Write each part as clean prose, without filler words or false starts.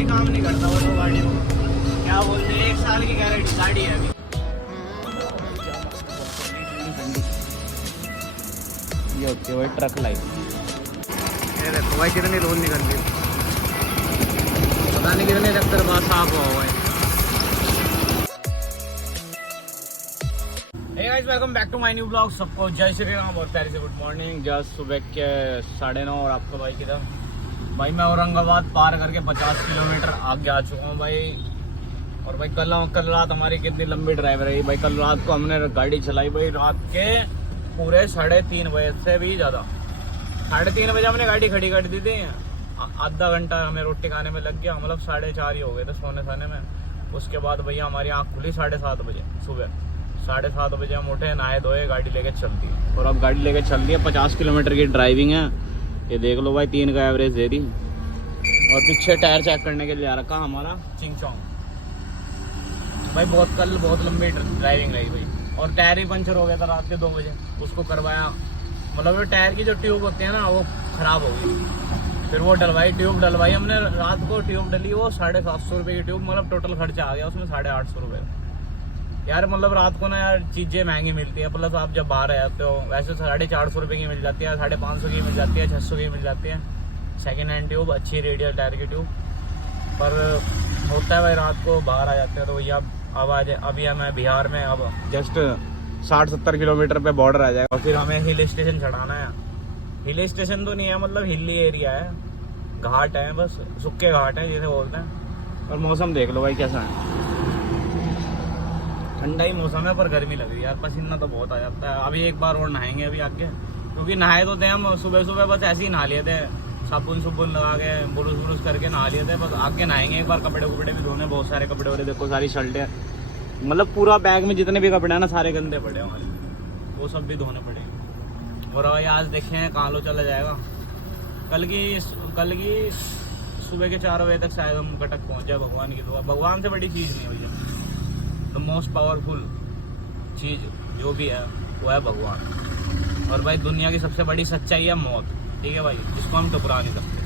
से काम नहीं करता वो तो गाड़ी को, क्या बोलते हैं 1 साल की गारंटी गाड़ी है अभी। ये होती है वही ट्रक लाइट। ये देखो भाई कितनी रोड निकल रही है, पता नहीं कितने चक्कर बाद साफ हुआ है। Hey guys, welcome back to my new blog. सबको जय श्री राम और प्यारी से गुड मॉर्निंग। जस्ट सुबह के 9:30 और आपका भाई किधर? भाई मैं औरंगाबाद पार करके 50 किलोमीटर आगे आ चुका हूँ भाई। और भाई कल रात हमारी कितनी लंबी ड्राइव रही भाई। कल रात को हमने गाड़ी चलाई भाई रात के पूरे 3:30 बजे से भी ज़्यादा। 3:30 बजे हमने गाड़ी खड़ी कर दी थी। आधा घंटा हमें रोटी खाने में लग गया, मतलब 4:30 ही हो गए थे सोने में। उसके बाद भैया हमारी आँख खुली 7:30 बजे सुबह। 7:30 बजे हम उठे, नहाए धोए, गाड़ी लेके चल दी। और अब गाड़ी लेके चल दी है, 50 किलोमीटर की ड्राइविंग है। ये देख लो भाई, 3 का एवरेज दे दी। और पीछे टायर चेक करने के लिए आ रखा हमारा चिंग चौंग भाई। कल बहुत लंबी ड्राइविंग रही भाई। और टायर ही पंचर हो गया था रात के 2 बजे, उसको करवाया। मतलब वो टायर की जो ट्यूब होती है ना वो खराब हो गई, फिर वो डलवाई, ट्यूब डलवाई हमने रात को। ट्यूब डली वो 750 रुपये की ट्यूब, मतलब टोटल खर्चा आ गया उसमें 850 रुपये यार। मतलब रात को ना यार चीज़ें महंगी मिलती है, प्लस आप जब बाहर आते हो वैसे 450 रुपये की मिल जाती है, 550 की मिल जाती है, 600 की मिल जाती है सेकेंड हैंड ट्यूब, अच्छी रेडियल टायर की ट्यूब। पर होता है भाई रात को बाहर आ जाते हैं तो भैया अब अभी हमें बिहार में अब जस्ट 60-70 किलोमीटर पे बॉर्डर आ जाएगा। और फिर हमें हिल स्टेशन चढ़ाना है। हिल स्टेशन तो नहीं है, मतलब हिली एरिया है, घाट है, बस सूखे घाट है जैसे बोलते हैं। और मौसम देख लो भाई कैसा है, ठंडा ही मौसम है पर गर्मी लग रही है यार। पसीना तो बहुत आ जाता है। अभी एक बार और नहाएंगे अभी आगे, क्योंकि नहाए तो थे हम सुबह बस ऐसे ही नहा लिए थे, साबुन लगा के बुरुस करके नहा लिए थे। बस आगे नहाएंगे एक बार। कपड़े भी धोने, बहुत सारे कपड़े हो रहे, देखो सारी शर्टें, मतलब पूरा बैग में जितने भी कपड़े हैं ना सारे गंदे पड़े हमारे, वो सब भी धोने पड़ेंगे। और भाई आज देखें कहाँ लो चला जाएगा। कल की सुबह के 4 बजे तक शायद हम कटक पहुँच जाए, भगवान की दुआ। भगवान से बड़ी चीज़ नहीं भैया, द मोस्ट पावरफुल चीज़ जो भी है वो है भगवान। और भाई दुनिया की सबसे बड़ी सच्चाई है मौत, ठीक है भाई, जिसको हम टुकरा नहीं सकते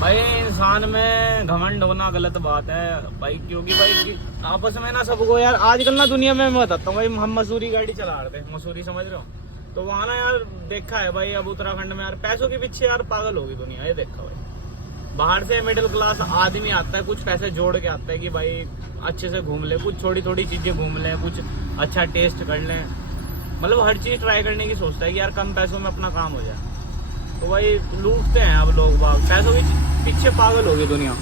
भाई। इंसान में घमंड होना गलत बात है भाई, क्योंकि भाई आपस में ना सबको यार आजकल ना दुनिया में मैं बताता हूँ भाई। हम मसूरी गाड़ी चला रहे थे, मसूरी समझ रहे हो, तो वहाँ ना यार देखा है भाई, अब उत्तराखंड में यार पैसों के पीछे यार पागल होगी दुनिया। ये देखा भाई, बाहर से मिडिल क्लास आदमी आता है, कुछ पैसे जोड़ के आता है कि भाई अच्छे से घूम ले, कुछ थोड़ी चीजें घूम ले, कुछ अच्छा टेस्ट कर ले, मतलब हर चीज ट्राई करने की सोचता है कि यार कम पैसों में अपना काम हो जाए। तो भाई लूटते हैं अब लोग बाग, पैसों के पीछे पागल हो गई दुनिया।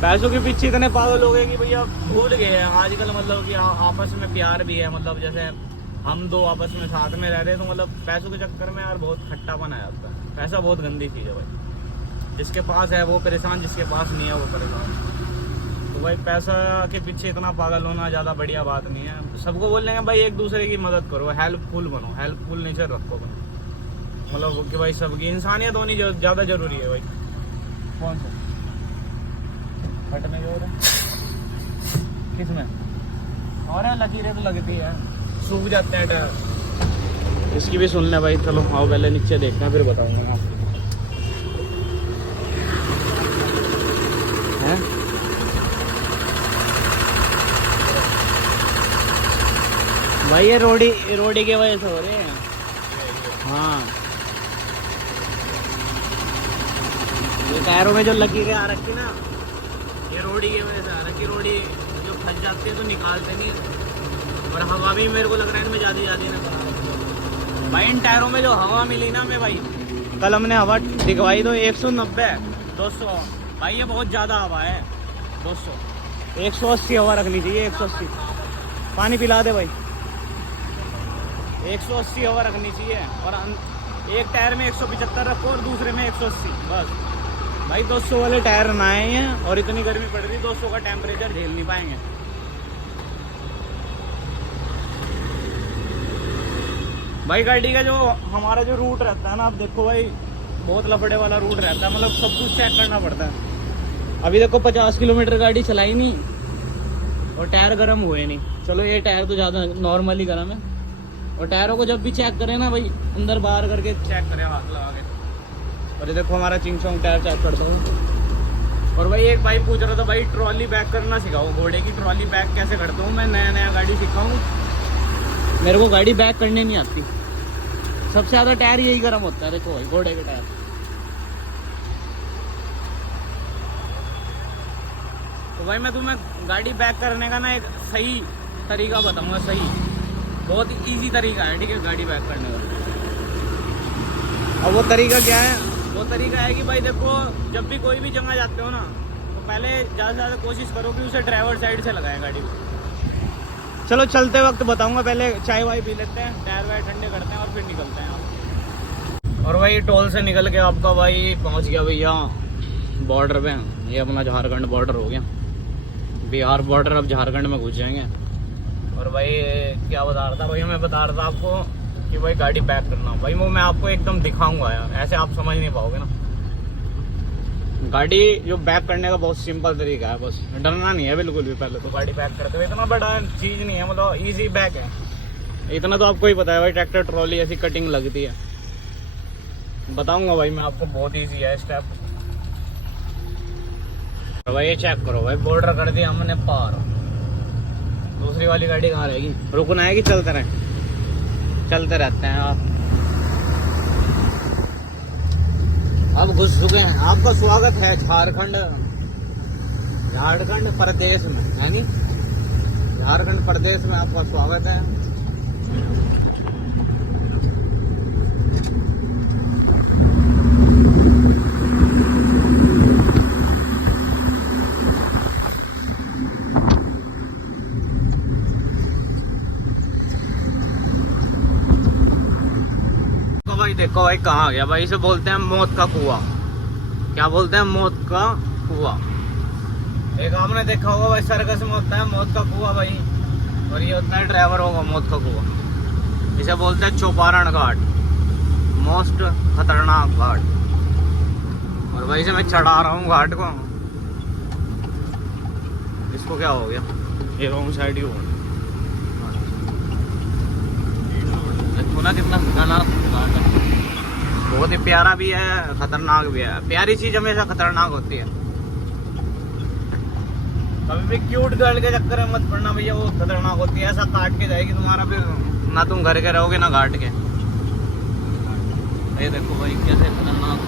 पैसों के पीछे इतने पागल हो गए कि भैया भूल गए हैं आजकल, मतलब कि आपस में प्यार भी है। मतलब जैसे हम दो आपस में साथ में रहते हैं तो मतलब पैसों के चक्कर में यार बहुत खट्टापन आ जाता है। पैसा बहुत गंदी चीज़ है भाई, जिसके पास है वो परेशान, जिसके पास नहीं है वो परेशान। तो भाई पैसा के पीछे इतना पागल होना ज़्यादा बढ़िया बात नहीं है। सबको बोल रहे हैं भाई एक दूसरे की मदद करो, हेल्पफुल बनो, हेल्पफुल नेचर रखो भाई, मतलब कि भाई सबकी इंसानियत होनी ज़्यादा ज़रूरी है भाई। कौन सा फटने जो है किसमें और है, लकीरें तो लगती है, सूख जाते हैं टायर। इसकी भी सुन लें भाई। चलो आओ पहले नीचे देखते हैं फिर बताऊँगा मैं आपको। भाई ये रोडी के वजह से हो रहे हैं। हाँ ये टायरों में जो लकीरें आ रखी ना, ये रोडी की वजह से आ रखी। रोडी जो फंस जाती है तो निकालते नहीं, और हवा भी मेरे को लग रहा है इनमें ज़्यादा ना भाई। इन टायरों में जो हवा मिली ना मैं भाई, कल हमने हवा दिखवाई तो 190 200 भाई, ये बहुत ज़्यादा हवा है। 200 180 हवा रखनी चाहिए, 180। पानी पिला दे भाई। 180 हवा रखनी चाहिए, और एक टायर में 175 रखो और दूसरे में 180 बस भाई। 200 वाले टायर ना आए हैं और इतनी गर्मी पड़ रही, 200 का टेम्परेचर झेल नहीं पाएंगे भाई। गाड़ी का जो हमारा जो रूट रहता है ना, अब देखो भाई बहुत लफड़े वाला रूट रहता है, मतलब सब कुछ चेक करना पड़ता है। अभी देखो 50 किलोमीटर गाड़ी चलाई नहीं और टायर गर्म हुए नहीं। चलो ये टायर तो ज़्यादा नॉर्मली गर्म है, और टायरों को जब भी चेक करें ना भाई, अंदर बाहर करके चेक करें हाथ लगा के। और ये देखो हमारा चिंग चोंग टायर चेक करता हूँ। और भाई एक भाई पूछ रहा था भाई ट्रॉली बैक करना सिखाओ, घोड़े की ट्रॉली बैक कैसे करता हूँ। मैं नया नया गाड़ी सीखा हूँ, मेरे को गाड़ी बैक करने नहीं आती। सबसे ज़्यादा टायर यही गर्म होता है, देखो भाई घोड़े के टायर। तो भाई मैं तुम्हें गाड़ी बैक करने का ना एक सही तरीका बताऊंगा, सही बहुत इजी तरीका है, ठीक है, गाड़ी बैक करने का। अब वो तरीका क्या है? वो तरीका है कि भाई देखो जब भी कोई भी जगह जाते हो ना, तो पहले ज़्यादा से ज़्यादा कोशिश करो कि उसे ड्राइवर साइड से लगाएं गाड़ी को। चलो चलते वक्त बताऊंगा, पहले चाय वाय पी लेते हैं, टायर वायर ठंडे करते हैं और फिर निकलते हैं आप। और भाई टोल से निकल के आपका भाई पहुंच गया भैया बॉर्डर पे। ये अपना झारखंड बॉर्डर हो गया, बिहार बॉर्डर, अब झारखंड में घुस जाएंगे। और भाई क्या बता रहा था भाई, मैं बता रहा था आपको कि भाई गाड़ी बैक करना। भाई वो मैं आपको एकदम दिखाऊंगा यार, ऐसे आप समझ नहीं पाओगे ना। गाड़ी जो बैक करने का बहुत सिंपल तरीका है, बस डरना नहीं है बिल्कुल भी। पहले तो गाड़ी बैक करते हुए इतना बड़ा चीज़ नहीं है, मतलब इजी बैक है, इतना तो आपको ही पता है भाई। ट्रैक्टर ट्रॉली ऐसी कटिंग लगती है, बताऊंगा भाई मैं आपको, बहुत ईजी है स्टेप। भाई ये चेक करो भाई, बॉर्डर कर दिया हमने पार। दूसरी वाली गाड़ी कहाँ रहेगी? रुकना है कि चलते रहे? चलते रहते हैं आप। अब घुस चुके हैं। आपका स्वागत है झारखंड प्रदेश में, है नी? झारखंड प्रदेश में आपका स्वागत है। देखो भाई कहाँ आ गया भाई, इसे बोलते हैं मौत का कुआं। क्या बोलते हैं? मौत का कुआं। एक आपने देखा होगा भाई सर्कस में होता है मौत का कुआं भाई, और ये होता है ड्राइवर होगा मौत का कुआं। इसे बोलते हैं चौपारण घाट, मोस्ट खतरनाक घाट। और भाई से मैं चढ़ा रहा हूँ घाट को। इसको क्या हो गया? ये रॉन्ग साइड ही हो गया। देखो ना कितना खतरनाक घाट है, बहुत ही प्यारा भी है, खतरनाक भी है। प्यारी चीज हमेशा खतरनाक होती है। कभी भी क्यूट गर्ल के चक्कर में मत पड़ना भैया, वो खतरनाक होती है। ऐसा काट के जाएगी तुम्हारा, फिर ना तुम घर के रहोगे ना घाट के। ये देखो भाई कैसे खतरनाक।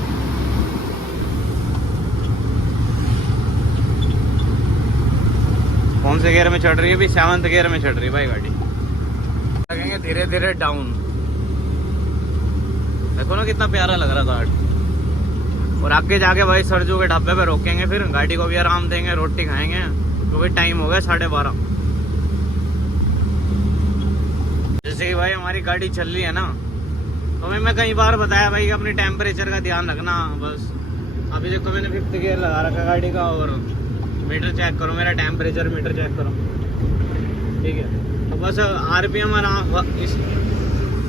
कौन से गियर में चढ़ रही है? भी 7th गियर में चढ़ रही है भाई गाड़ी। लगेंगे धीरे धीरे डाउन। देखो ना कितना प्यारा लग रहा घाट। और आगे जाके भाई सरजू के ढाबे पे रोकेंगे, फिर गाड़ी को भी आराम देंगे, रोटी खाएंगे, क्योंकि टाइम हो गया 12:30। जैसे कि भाई हमारी गाड़ी चल रही है ना, तो मैं कई बार बताया भाई कि अपनी टेम्परेचर का ध्यान रखना। बस अभी देखो मैंने 5th गियर लगा रखा है गाड़ी का, और मीटर चेक करो, मेरा टेम्परेचर मीटर चेक करो, ठीक है। तो बस RPM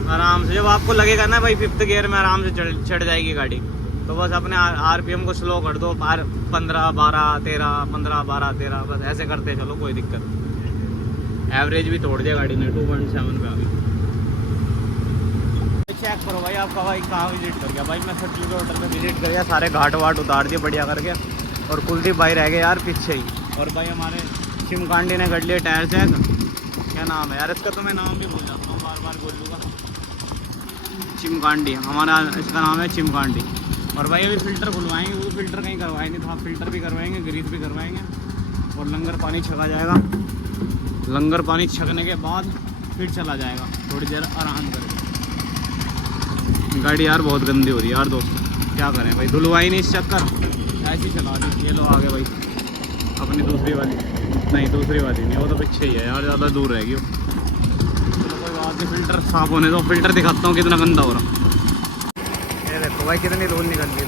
आराम से, जब आपको लगेगा ना भाई 5th गियर में आराम से चढ़ जाएगी गाड़ी, तो बस अपने RPM को स्लो कर दो। 15, 12, 13, 15, 12, 13, बस ऐसे करते चलो, कोई दिक्कत नहीं। एवरेज भी तोड़ दिया गाड़ी ने, 2.7 पे आ गई। चेक करो भाई आपका भाई कहाँ विजिट कर गया। भाई मैं सरजू के होटल में विजिट कर गया, सारे घाट वाट उतार दिए बढ़िया करके, और कुलदीप भाई रह गए यार पीछे ही। और भाई हमारे चिमकांडी ने कर लिए टायर चेक। क्या नाम है यार इसका, तो मैं नाम भी भूल जाता हूँ, बार बार बोल लूँगा। चिमकांडी, हमारा इसका नाम है चिमकांडी। और भाई अभी फ़िल्टर खुलवाएंगे, वो फ़िल्टर कहीं करवाए नहीं, तो हाँ फ़िल्टर भी करवाएंगे, ग्रीस भी करवाएंगे, और लंगर पानी छका जाएगा। लंगर पानी छकने के बाद फिर चला जाएगा, थोड़ी देर आराम करके। गाड़ी यार बहुत गंदी हो रही है यार दोस्तों, क्या करें भाई, धुलवाई नहीं इस चक्कर, ऐसी चला दी। ये लो आगे भाई अपनी दूसरी वाली, नहीं दूसरी वाली नहीं, वो तो पीछे ही है यार, ज़्यादा दूर रहेगी वो। चलो कोई बात नहीं, फ़िल्टर साफ़ होने दो। फ़िल्टर दिखाता हूँ कितना गंदा हो रहा। ये देखो भाई कितनी धूल निकल रही है,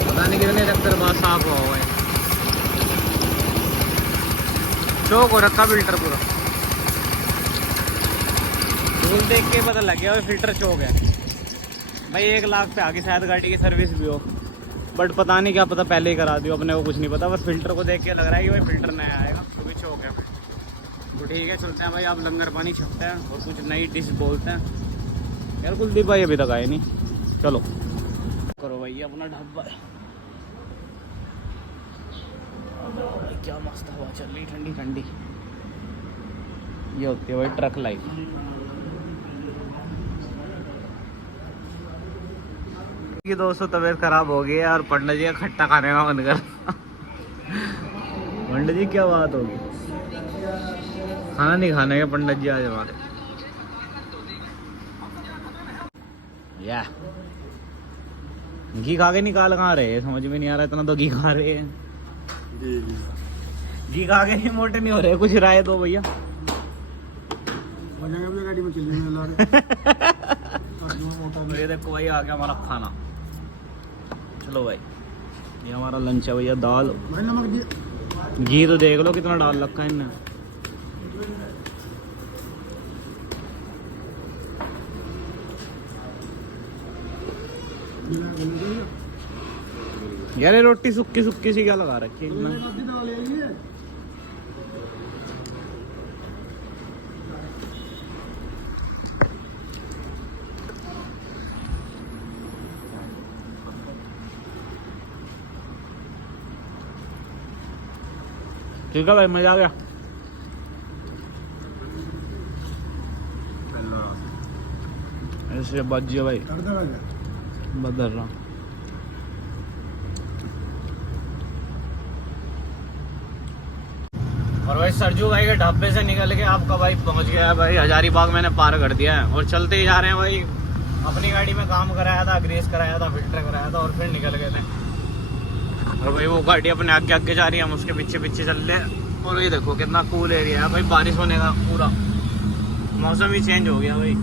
पता नहीं कितने चक्कर बाद साफ़ हुआ हुआ है। चौक हो रखा फ़िल्टर पूरा, धूल देख के पता लग गया फ़िल्टर चौक है भाई। 1 लाख पे आगे शायद गाड़ी की सर्विस भी हो, बट पता नहीं, क्या पता पहले ही करा दियो, अपने को कुछ नहीं पता। बस फ़िल्टर को देख के लग रहा है कि भाई फ़िल्टर नया आएगा, क्योंकि चौक है। तो ठीक है चलते हैं भाई, आप लंगर पानी छकते हैं और कुछ नई डिश बोलते हैं। यार कुलदीप भाई अभी तक आए नहीं, चलो। करो भाई अपना ढाबा है। भाई क्या मस्त हवा चल रही, ठंडी ठंडी। ये होती है भाई ट्रक लाइफ। कि दोस्तों तबीयत खराब हो गई है और पंडित जी का खट्टा खाने का मन कर। पंडित जी क्या बात होगी, खाना नहीं खाने के पंडित जी आज हमारे। या घी खा के निकाल कहाँ रहे, समझ में नहीं आ रहा, इतना तो घी खा रहे हैं। घी खा के ही मोटे नहीं हो रहे, कुछ राय दो भैया। गाड़ी में चलिए ये देखो भाई आ गया हमारा खाना। चलो भाई ये हमारा लंच है भैया। दाल, घी तो देख लो कितना डाल रखा है इनने। यार ये रोटी सुक्की सुक्की सी क्या लगा रखी है इनमें। ठीक है भाई, मजा आ गया। ऐसे बाजी है भाई, बदल रहा। और भाई सरजू भाई के ढाबे से निकल के आपका भाई पहुंच गया है भाई हजारीबाग। मैंने पार कर दिया है और चलते ही जा रहे हैं भाई। अपनी गाड़ी में काम कराया था, ग्रेस कराया था, फिल्टर कराया था और फिर निकल गए थे। और भाई वो गाड़ी अपने आगे आगे जा रही है, हम उसके पीछे पीछे चल रहे हैं। और ये देखो कितना कूल एरिया है भाई, बारिश होने का पूरा मौसम ही चेंज हो गया भाई।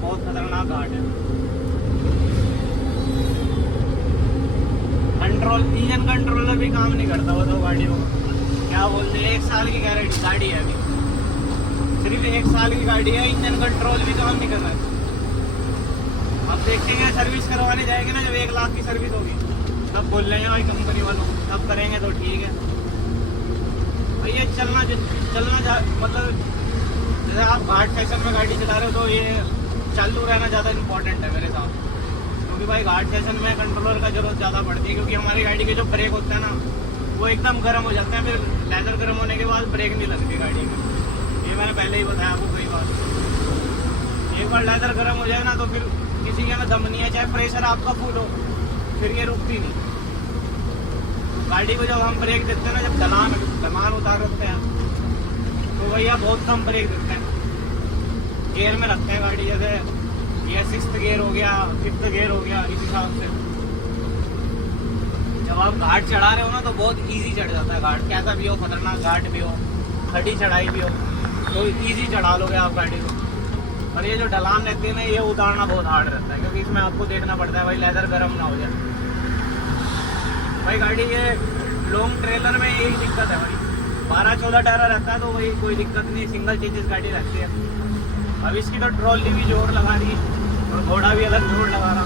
बहुत खतरनाक घाट है। कंट्रोल, इंजन कंट्रोलर भी काम नहीं करता वो तो गाड़ी में। क्या बोलते हैं, 1 साल की गारंटी गाड़ी है अभी, सिर्फ 1 साल की गाड़ी है, इंजन कंट्रोल भी काम नहीं कर रहा है। अब देखेंगे सर्विस करवाने जाएंगे ना, जब 1 लाख की सर्विस होगी तब बोल रहे हैं भाई कंपनी वालों, तब करेंगे तो ठीक है भाई। ये चलना मतलब जैसे आप घाट सेशन में गाड़ी चला रहे हो तो ये चालू रहना ज़्यादा इम्पोर्टेंट है मेरे साथ। क्योंकि भाई घाट सेशन में कंट्रोलर का जरूरत ज़्यादा पड़ती है, क्योंकि हमारी गाड़ी के जो ब्रेक होते हैं ना वो एकदम गर्म हो जाते हैं, फिर लेदर गर्म होने के बाद ब्रेक नहीं लगती गाड़ी में। ये मैंने पहले ही बताया आपको कई बार। एक बार लेदर गर्म हो जाए ना तो फिर किसी के में दम नहीं है, चाहे प्रेशर आपका फुल हो, फिर ये रुकती नहीं गाड़ी को। जब हम ब्रेक देते हैं ना, जब ढलान उतार रखते हैं तो भैया बहुत कम ब्रेक देते हैं, गियर में रखते हैं गाड़ी। जैसे ये 6th गियर हो गया, 5th गियर हो गया, इस हिसाब से। जब आप घाट चढ़ा रहे हो ना तो बहुत इजी चढ़ जाता है घाट, कैसा भी हो, खतरनाक घाट भी हो, खड़ी चढ़ाई भी हो, तो इजी चढ़ा लोगे आप गाड़ी को। और ये जो ढलान रहती है ना, ये उतारना बहुत हार्ड रहता है, क्योंकि इसमें आपको देखना पड़ता है भाई लेदर गर्म ना हो जाए भाई। गाड़ी ये लॉन्ग ट्रेलर में यही दिक्कत है भाई, 12-14 टायर रहता है तो वही कोई दिक्कत नहीं, सिंगल चेजिस गाड़ी रहती है। अब इसकी तो ट्रॉली भी जोर लगा रही है और घोड़ा भी अलग जोर लगा रहा।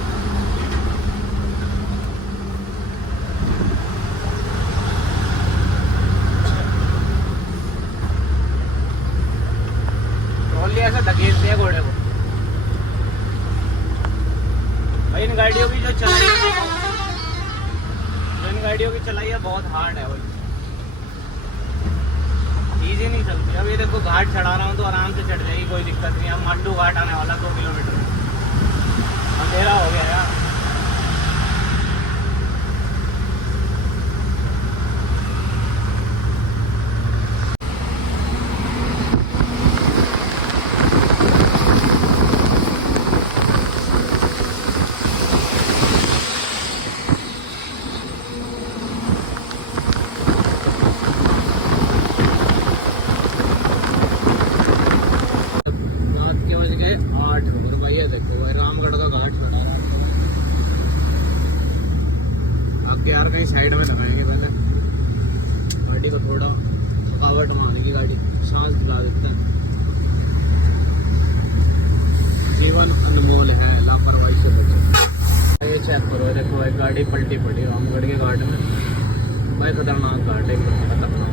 ट्रॉली ऐसे धकेलती है घोड़े को भाई। इन गाड़ियों की जो गाड़ियों की चलाई है बहुत हार्ड है भाई, इजी नहीं चलती। अब ये देखो घाट चढ़ा रहा हूँ तो आराम से चढ़ जाएगी, कोई दिक्कत नहीं। अब मांडू घाट आने वाला 2 किलोमीटर, अंधेरा हो गया यार। देखो भाई रामगढ़ का घाट चढ़ा रहा है। आपके यार कहीं साइड में लगाएंगे पहले गाड़ी को, थोड़ा थकावट मारेगी गाड़ी, सांस दिला देता है। जीवन अनमोल है, लापरवाही से बचो। ये चेक करो, देखो भाई गाड़ी पलटी पड़ी रामगढ़ के घाट में भाई, खतरनाक घाट है, खतरनाक।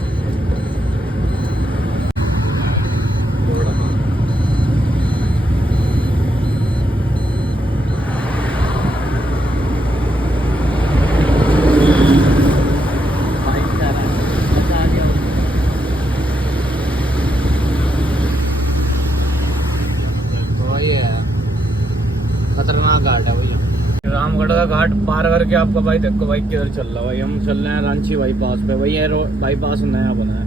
खतरनाक घाट है भैया। रामगढ़ का घाट पार करके आपका भाई देखो भाई किधर चल रहा है भाई। हम चल रहे हैं रांची बाईपास पे भाई। ये बाईपास नया बना है,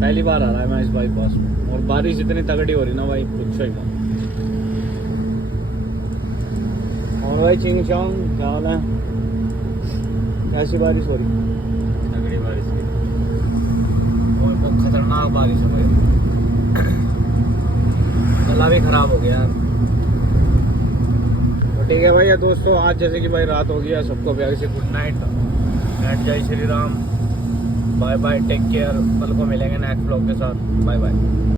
पहली बार आ रहा है मैं इस बाईपास में। और बारिश इतनी तगड़ी हो रही ना भाई, पूछो ही मत। और भाई चिंग चौंग क्या हाल है? कैसी बारिश हो रही? तगड़ी बारिश की। और बहुत खतरनाक बारिश है भाई। गला भी खराब हो गया। तो ठीक है भैया दोस्तों, आज जैसे कि भाई रात हो गया, सबको प्यार से गुड नाइट एंड जय Shri Ram. Bye bye, take care. कल को मिलेंगे नेक्स्ट ब्लॉग के साथ। Bye bye.